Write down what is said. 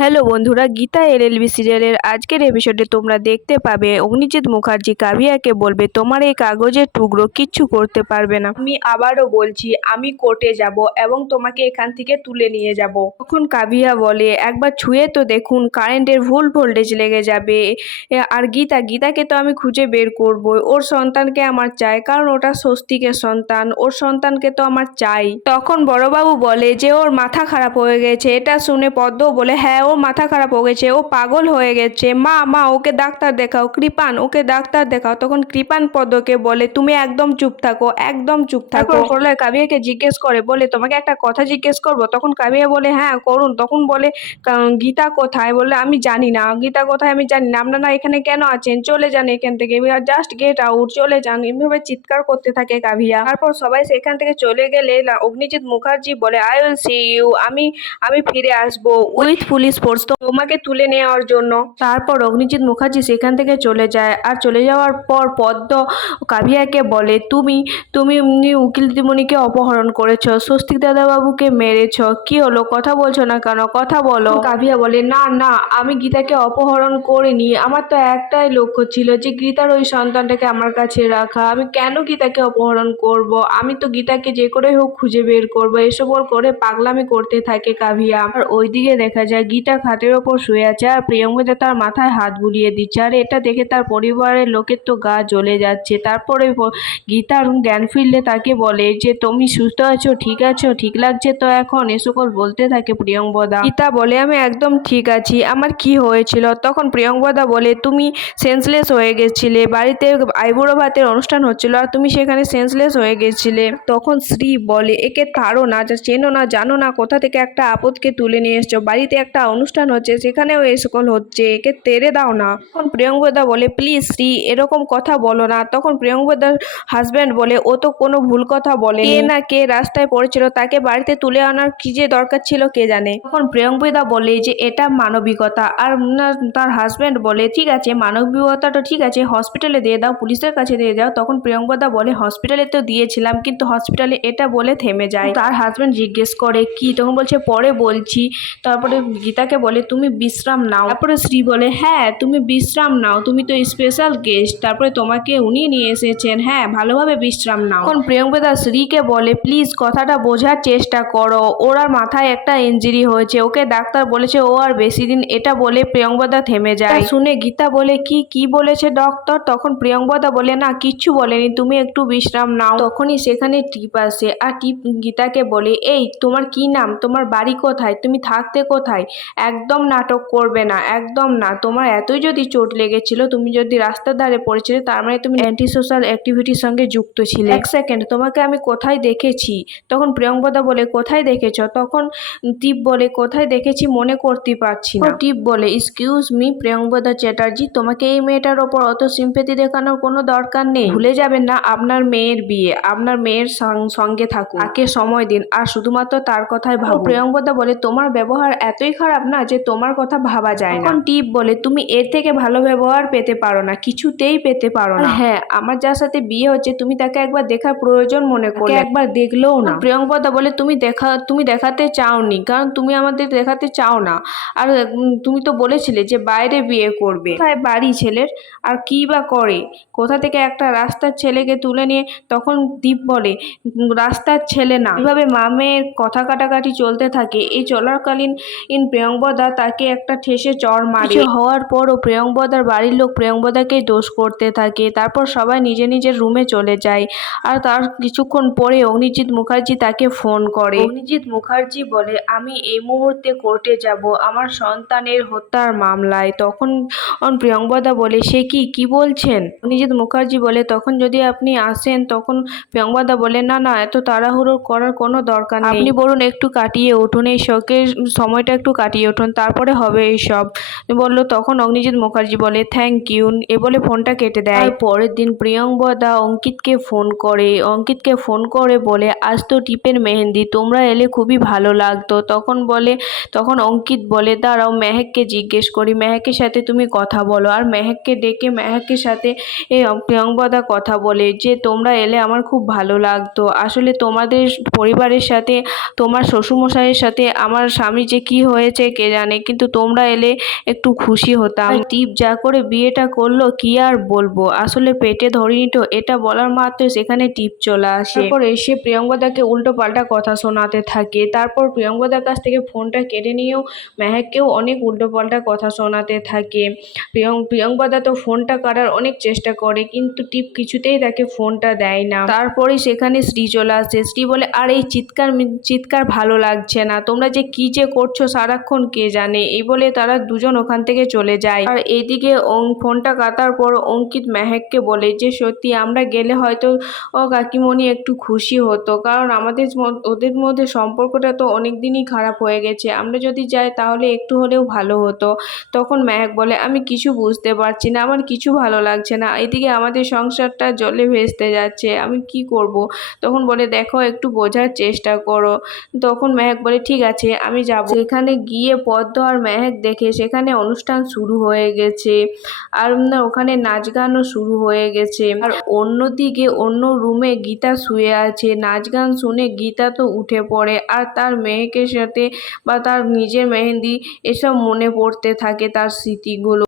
Hello বন্ধুরা, Gita LLB সিরিয়ালের আজকের এপিসোডে তোমরা দেখতে পাবে অগ্নিজিৎ মুখার্জি কাভিয়াকে বলবে তোমার এই কাগজের টুকরো কিচ্ছু করতে পারবে না। আমি আবারও বলছি, আমি কোর্টে যাব এবং তোমাকে এখান থেকে তুলে নিয়ে যাব। তখন কাভিয়া বলে একবার ছুঁয়ে তো দেখুন, কারেন্টের ভুল ভোল্টেজ লেগে যাবে। আর গীতাকে তো আমি খুঁজে বের করব, ওর সন্তানকে আমার চাই, কারণ ওটা স্বস্তিকের সন্তান, ওর সন্তানকে তো আমার চাই। তখন বড়বাবু বলে যে ওর মাথা খারাপ হয়ে গেছে। এটা শুনে পদ্ম বলে হ্যাঁ, ওর মাথা খারাপ হয়ে গেছে, ও পাগল হয়ে গেছে। মা মা ওকে ডাক্তার দেখাও, কৃপান ওকে ডাক্তার দেখাও। তখন কৃপান পদ্মকে বলে তুমি একদম চুপ থাকো, একদম চুপ থাকো। তারপর কাভিয়াকে জিজ্ঞেস করে, বলে তোমাকে একটা কথা জিজ্ঞেস করবো? তখন কাভিয়া বলে হ্যাঁ করুন। তখন বলে গীতা কোথায়? বলে আমি জানি না, গীতা কোথায় আমি জানি না, আপনারা এখানে কেন আছেন? চলে যান এখান থেকে, জাস্ট গেট আউট, চলে যান। এভাবে চিৎকার করতে থাকে কাভিয়া। তারপর সবাই সেখান থেকে চলে গেলে অগ্নিজিৎ মুখার্জি বলে আই উইল সি ইউ, আমি ফিরে আসবো উইথ পুলিশ ফোর্স তোমাকে তুলে নেওয়ার জন্য। তারপর অগ্নিজিৎ মুখার্জি সেখান থেকে চলে যায়। আর চলে যাওয়ার পর পদ্ম কাভিয়াকে বলে তুমি তুমি উকিল দিদিমণিকে অপহরণ করেছো, স্বস্তিক দাদাবাবুকে মেরেছো, কি হলো? কথা বলছো না কেন? কথা বলো। কাভিয়া বলে না না, আমি গীতাকে অপহরণ করিনি, আমার তো একটাই লক্ষ্য ছিল যে গীতার ওই সন্তানটাকে আমার কাছে রাখা। আমি কেন গীতাকে অপহরণ করব? আমি তো গীতাকে যে করে হোক খুঁজে বের করব। এসব ওর করে পাগলামি করতে থাকে কাভিয়া। আর ওইদিকে দেখা যায় গীতা খাটের ওপর শুয়ে আছে আর প্রিয়ঙ্গদা তার মাথায় হাত বুলিয়ে দিচ্ছে। আর এটা দেখে তার পরিবারের লোকের তো গা জ্বলে যাচ্ছে। তারপরে গীতার জ্ঞান ফিরলে তাকে বলে যে তুমি সুস্থ আছো, ঠিক আছো, ঠিক লাগছে তো এখন? এ সকল বলতে থাকে প্রিয়ঙ্গদা। গীতা বলে আমি একদম ঠিক আছি, আমার কি হয়েছিল? তখন প্রিয়ঙ্গদা বলে তুমি সেন্সলেস হয়ে গেছিলে, বাড়িতে আইবুড়ো ভাতের অনুষ্ঠান হচ্ছিল আর তুমি সেখানে সেন্সলেস হয়ে গেছিলে। তখন শ্রী বলে একে তাড়ো না, যা চেনো না জানো না, কোথা থেকে একটা আপদকে তুলে নিয়ে এসছো, বাড়িতে একটা অনুষ্ঠান হচ্ছে সেখানেও এই সকল হচ্ছে, একে তেড়ে দাও না। তখন প্রিয়ঙ্গদা বলে প্লিজ শ্রী এরকম কথা বলো না। তখন প্রিয়ঙ্গদার হাজব্যান্ড বলে ও তো কোনো ভুল কথা বলে, কে না কে রাস্তায় পড়েছিল, তাকে বাড়িতে তুলে আনার কি যে দরকার ছিল কে জানে। তখন প্রিয়ঙ্গদা বলে যে এটা মানবিকতা। আর তার হাজব্যান্ড বলে ঠিক আছে, মানবিকতাটা ঠিক আছে, হসপিটালে দিয়ে দাও, পুলিশের কাছে দিয়ে দাও। তখন প্রিয়ঙ্গদা বলে হসপিটালে তো দিয়েছিলাম, কিন্তু হসপিটালে এটা বলে থেমে যায়। তার হাজব্যান্ড জিজ্ঞেস করে কি? তখন বলছে পরে বলছি। তারপরে গীতাকে বলে তুমি বিশ্রাম নাও। তারপরে শ্রী বলে হ্যাঁ তুমি বিশ্রাম নাও, তুমি তো স্পেশাল গেস্ট, তারপরে তোমাকে উনি নিয়ে এসেছেন, হ্যাঁ ভালোভাবে বিশ্রাম নাও। এখন প্রিয়ঙ্গদা শ্রীকে বলে প্লিজ কথাটা বোঝার চেষ্টা করো, ওর আর মাথায় একটা ইঞ্জুরি হয়েছে, ওকে ডাক্তার বলেছে ও আর বেশি দিন। এটা বলে প্রিয়ঙ্গদা থেমে যায়। শুনে গীতা বলে কি বলেছে ডক্টর? তখন প্রিয়ঙ্গদা বলে না কিচ্ছু বলেনি, তুমি একটু বিশ্রাম নাও। তখনই সেখানে টিপ আসে আর টিপ গীতাকে বলে এই তোমার কি নাম, তোমার বাড়ি কোথায়, তুমি থাকতে কোথায়? একদম নাটক করবে না, একদম না। তোমার এতই যদি চোট লেগেছিল, তুমি যদি রাস্তার ধারে পড়েছিলে, তার মানে তুমি অ্যান্টি সোশ্যাল অ্যাক্টিভিটির সঙ্গে যুক্ত ছিলে। এক সেকেন্ড, তোমাকে আমি কোথায় দেখেছি? তখন প্রিয়ঙ্গদা বলে কোথায় দেখেছ? তখন টিপ বলে কোথায় দেখেছি মনে করতে পারছি না। টিপ বলে এক্সকিউজ মি প্রিয়ঙ্গদা চ্যাটার্জি, তোমাকে এই মেয়েটার ওপর অত সিম্পেথি দেখানোর কোনো দরকার নেই। ভুলে যাবেন না আপনার মেয়ের বিয়ে, আপনার মেয়ের সঙ্গে থাকুন, তাকে সময় দিন আর শুধুমাত্র তার কথাই ভাবুন। প্রিয়ঙ্গদা বলে তোমার ব্যবহার এতই খারাপ না যে তোমার কথা ভাবা যায় না। তখন টিপ বলে তুমি এর থেকে ভালো ব্যবহার পেতে পারো না, কিছুতেই পেতে পারো না। হ্যাঁ, আমার যার সাথে বিয়ে হচ্ছে তুমি তাকে একবার দেখার প্রয়োজন মনে করলে, একবার দেখলেও না। প্রিয়ঙ্গদা বলে তুমি দেখাতে চাওনি, কারণ তুমি আমাদের দেখাতে চাও না। আর তুমি তো বলেছিলে যে বাইরে বিয়ে করবে। কোথায় বাড়ি ছেলের? আর কি বা করে? কোথা থেকে একটা রাস্তার ছেলেকে তুলে নিয়ে? তখন দীপ বলে রাস্তার ছেলে না। এভাবে মামের কথা কাটাকাটি চলতে থাকে। এই চলাকালীন প্রিয়ঙ্গদা তাকে একটা ঠেসে চড় মারে। কিছু হওয়ার পরও প্রিয়ঙ্গদার বাড়ির লোক প্রিয়ঙ্গদাকেই দোষ করতে থাকে। তারপর সবাই নিজের নিজের রুমে চলে যায়। আর তার কিছুক্ষণ পরে অগ্নিজিৎ মুখার্জি তাকে ফোন করে। অগ্নিজিৎ মুখার্জি বলে আমি এই মুহূর্তে কোর্টে যাব আমার সন্তানের হত্যার মামলায়। তখন প্রিয়ঙ্গদা বলে সে কি বলছেন? অগ্নিজিৎ মুখার্জি বলে তখন যদি আপনি আসেন। তখন প্রিয়ঙ্গদা বলে না না, এত তাড়াহুড়ো করার কোনো দরকার নেই, আপনি বলুন একটু কাটিয়ে উঠুন, এই শোকের সময়টা একটু কাটিয়ে উঠুন, তারপরে হবে এইসব বললো। তখন অগ্নিজিৎ মুখার্জি বলে থ্যাংক ইউ, এ বলে ফোনটা কেটে দেয়। আর পরের দিন প্রিয়ঙ্গদা অঙ্কিতকে ফোন করে বলে আজ তো টিপের মেহেন্দি, তোমরা এলে খুবই ভালো লাগতো। তখন অঙ্কিত বলে দাঁড়াও মেহেককে জিজ্ঞেস করি, মেহেকের সাথে তুমি কথা বলো। আর মেহেককে ডেকে মেহেকের সাথে প্রিয়ঙ্গদা কথা বলে যে তোমরা এলে আমার খুব ভালো লাগতো, আসলে তোমাদের পরিবারের সাথে তোমার শ্বশুরমশাইয়ের সাথে আমার স্বামী যে কি হয়েছে কে জানে, কিন্তু তোমরা এলে একটু খুশি হতাম। টিপ যা করে বিয়েটা করলো কি আর বলবো, আসলে পেটে ধরিনি তো। এটা বলার মাত্র সেখানে টিপ চলে আসে। তারপর এসে প্রিয়ঙ্কাদাকে উল্টো পাল্টা কথা শোনাতে থাকে। তারপর প্রিয়ঙ্কাদার কাছ থেকে ফোনটা কেড়ে নিয়েও মেহেককেও অনেক উল্টো পাল্টা কথা শোনাতে থাকে। প্রিয়ঙ্কাদা তো ফোনটা কাটার অনেক চেষ্টা করে, কিন্তু টিপ কিছুতেই তাকে ফোনটা দেয় না। তারপরেই সেখানে শ্রী চলে আসে। শ্রী বলে, আর এই চিৎকার ভালো লাগছে না, তোমরা যে কি যে করছো সারাক্ষণ কে জানে। এই বলে তারা দুজন ওখান থেকে চলে যায়। আর এইদিকে ফোনটা কাটার পর অঙ্কিত মেহেককে বলে যে সত্যি আমরা গেলে হয়তো কাকিমণি একটু খুশি হতো, কারণ ওদের মধ্যে সম্পর্কটা তো অনেক দিনই খারাপ হয়ে গেছে, আমরা যদি যাই তাহলে একটু হলেও ভালো হতো। তখন মেহেক বলে, আমি কিছু বুঝতে পারছি না, আমার কিছু ভালো লাগছে না, এদিকে আমাদের সংসারটা জলে ভেস্তে যাচ্ছে, আমি কি করব। তখন বলে, দেখো একটু বোঝার চেষ্টা করো। তখন মেহেক বলে, ঠিক আছে আমি যাব। সেখানে গিয়ে পদ্ম আর মেহেক দেখে সেখানে অনুষ্ঠান শুরু হয়ে গেছে, আর ওখানে নাচ গানও শুরু হয়ে গেছে। আর অন্যদিকে অন্য রুমে গীতা শুয়ে আছে। নাচ গান শুনে গীতা তো উঠে পড়ে, আর তার মেহেকের সাথে বা তার নিজের মেহেন্দি এসব মনে পড়তে থাকে, তার স্মৃতিগুলো।